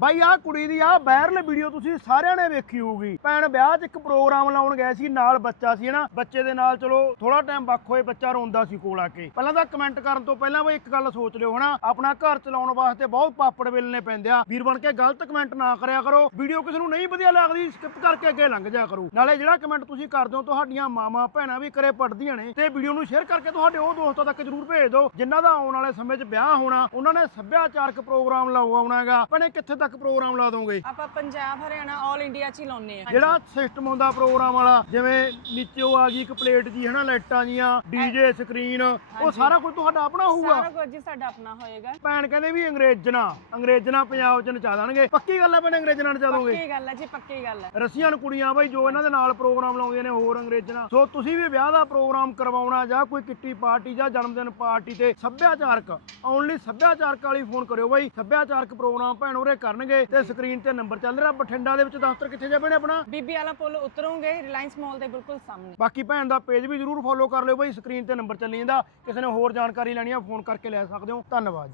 ਬਾਈ, ਆਹ ਕੁੜੀ ਦੀ ਆਹ ਵਾਇਰਲ ਵੀਡੀਓ ਤੁਸੀਂ ਸਾਰਿਆਂ ਨੇ ਵੇਖੀ ਹੋਊਗੀ। ਭੈਣ ਵਿਆਹ 'ਚ ਇੱਕ ਪ੍ਰੋਗਰਾਮ ਲਾਉਣ ਗਏ ਸੀ, ਨਾਲ ਬੱਚਾ ਸੀ ਹਨਾ। ਬੱਚੇ ਦੇ ਨਾਲ ਚਲੋ ਥੋੜਾ ਟਾਈਮ ਵੱਖ ਹੋਏ, ਬੱਚਾ ਰੋਂਦਾ ਸੀ ਕੋਲ ਆ ਕੇ। ਪਹਿਲਾਂ ਤਾਂ ਕਮੈਂਟ ਕਰਨ ਤੋਂ ਪਹਿਲਾਂ ਬਈ ਇੱਕ ਗੱਲ ਸੋਚ ਲਿਓ ਹਨਾ। ਆਪਣਾ ਘਰ ਚਲਾਉਣ ਵਾਸਤੇ ਬਹੁਤ ਪਾਪੜ ਵੇਲਣੇ ਪੈਂਦੇ ਆ। ਵੀਰ ਬਣ ਕੇ ਗਲਤ ਕਮੈਂਟ ਨਾ ਕਰਿਆ ਕਰੋ। ਵੀਡੀਓ ਕਿਸੇ ਨੂੰ ਨਹੀਂ ਵਧੀਆ ਲੱਗਦੀ ਸਕਿਪ ਕਰਕੇ ਅੱਗੇ ਲੰਘ ਜਾ ਕਰੋ। ਨਾਲੇ ਜਿਹੜਾ ਕਮੈਂਟ ਤੁਸੀਂ ਕਰਦੇ ਹੋ, ਤੁਹਾਡੀਆਂ ਮਾਵਾਂ, ਭੈਣਾਂ ਵੀ ਕਰੇ ਪੜਦੀਆਂ ਨੇ, ਤੇ ਵੀਡੀਓ ਨੂੰ ਸ਼ੇਅਰ ਕਰਕੇ ਤੁਹਾਡੇ ਉਹ ਦੋਸਤਾਂ ਤੱਕ ਜਰੂਰ ਭੇਜ ਦਿਓ, ਜਿਨ੍ਹਾਂ ਦਾ ਆਉਣ ਵਾਲੇ ਸਮੇਂ 'ਚ ਵਿਆਹ ਹੋਣਾ, ਉਹਨਾਂ ਨੇ ਸੱਭਿਆਚਾਰਕ ਪ੍ਰੋਗਰਾਮ ਲਾਉਣਾ ਹੈਗਾ। ਭੈਣੇ, ਕਿੱਥੇ ਤੱਕ ਪ੍ਰੋਗਰਾਮ ਲਾ ਦੋਗੇ? ਆਪਾਂ ਪੰਜਾਬ ਹਰਿਆਣਾ 올 ਇੰਡੀਆ ਚ ਹੀ ਲਾਉਨੇ ਆ ਜਿਹੜਾ ਸਿਸਟਮ ਹੁੰਦਾ ਪ੍ਰੋਗਰਾਮ ਵਾਲਾ ਜਿਵੇਂ ਨੀਚੇ ਆ ਗਈ ਇੱਕ ਪਲੇਟ ਜੀ ਹਨਾ ਲਾਈਟਾਂ ਜੀਆਂ ਡੀਜੇ ਸਕਰੀਨ ਉਹ ਸਾਰਾ ਕੁਝ ਤੁਹਾਡਾ ਆਪਣਾ ਹੋਊਗਾ? ਸਾਰਾ ਕੁਝ ਸਾਡਾ ਆਪਣਾ ਹੋਏਗਾ। ਭੈਣ ਕਹਿੰਦੇ ਵੀ ਅੰਗਰੇਜ਼ਣਾ ਅੰਗਰੇਜ਼ਣਾ ਪੰਜਾਬ 'ਚ ਨਚਾ ਦੇਣਗੇ। ਪੱਕੀ ਗੱਲ ਹੈ ਭੈਣ ਅੰਗਰੇਜ਼ਣਾ ਨਚਾ ਦੋਗੇ? ਪੱਕੀ ਗੱਲ ਹੈ ਜੀ ਪੱਕੀ ਗੱਲ ਹੈ। ਰਸੀਅਨ ਕੁੜੀਆਂ ਬਾਈ ਜੋ ਇਹਨਾਂ ਦੇ ਨਾਲ ਪ੍ਰੋਗਰਾਮ ਲਾਉਂਦੀਆਂ ਨੇ ਹੋਰ ਅੰਗਰੇਜ਼ਣਾ ਸੋ ਤੁਸੀਂ ਵੀ ਵਿਆਹ ਦਾ ਪ੍ਰੋਗਰਾਮ ਕਰਵਾਉਣਾ ਜਾਂ ਕੋਈ ਕਿੱਟੀ ਪਾਰਟੀ ਜਾਂ ਜਨਮ ਦਿਨ ਪਾਰਟੀ ਤੇ ਸੱਭਿਆਚਾਰਕ ਓਨਲੀ ਸੱਭਿਆਚਾਰਕ ਵਾਲੀ ਫੋਨ ਕਰਿਓ ਬਾਈ। ਸੱਭਿਆਚਾਰਕ ਪ੍ਰੋਗਰਾਮ ਭੈਣ ਉਰੇ ਕਰਨਗੇ ਤੇ ਸਕਰੀਨ ਤੇ ਨੰਬਰ ਚੱਲ ਰਿਹਾ ਬਠਿੰਡਾ ਦੇ ਵਿੱਚ ਦਫ਼ਤਰ ਕਿੱਥੇ ਜਾ ਬਣੇ ਆਪਣਾ? ਬੀਬੀ ਵਾਲਾ ਪੁਲ ਉਤਰੋਗੇ ਰਿਲਾਇੰਸ ਮਾਲ ਦੇ ਬਿਲਕੁਲ ਸਾਹਮਣੇ। ਬਾਕੀ ਭੈਣ ਦਾ ਪੇਜ ਵੀ ਜਰੂਰ ਫੋਲੋ ਕਰ ਲਿਓ ਬਾਈ ਸਕਰੀਨ ਤੇ ਨੰਬਰ ਚੱਲੀ ਜਾਂਦਾ। ਕਿਸੇ ਨੇ ਹੋਰ ਜਾਣਕਾਰੀ ਲੈਣੀ ਆ ਫੋਨ ਕਰਕੇ ਲੈ ਸਕਦੇ ਹੋ। ਧੰਨਵਾਦ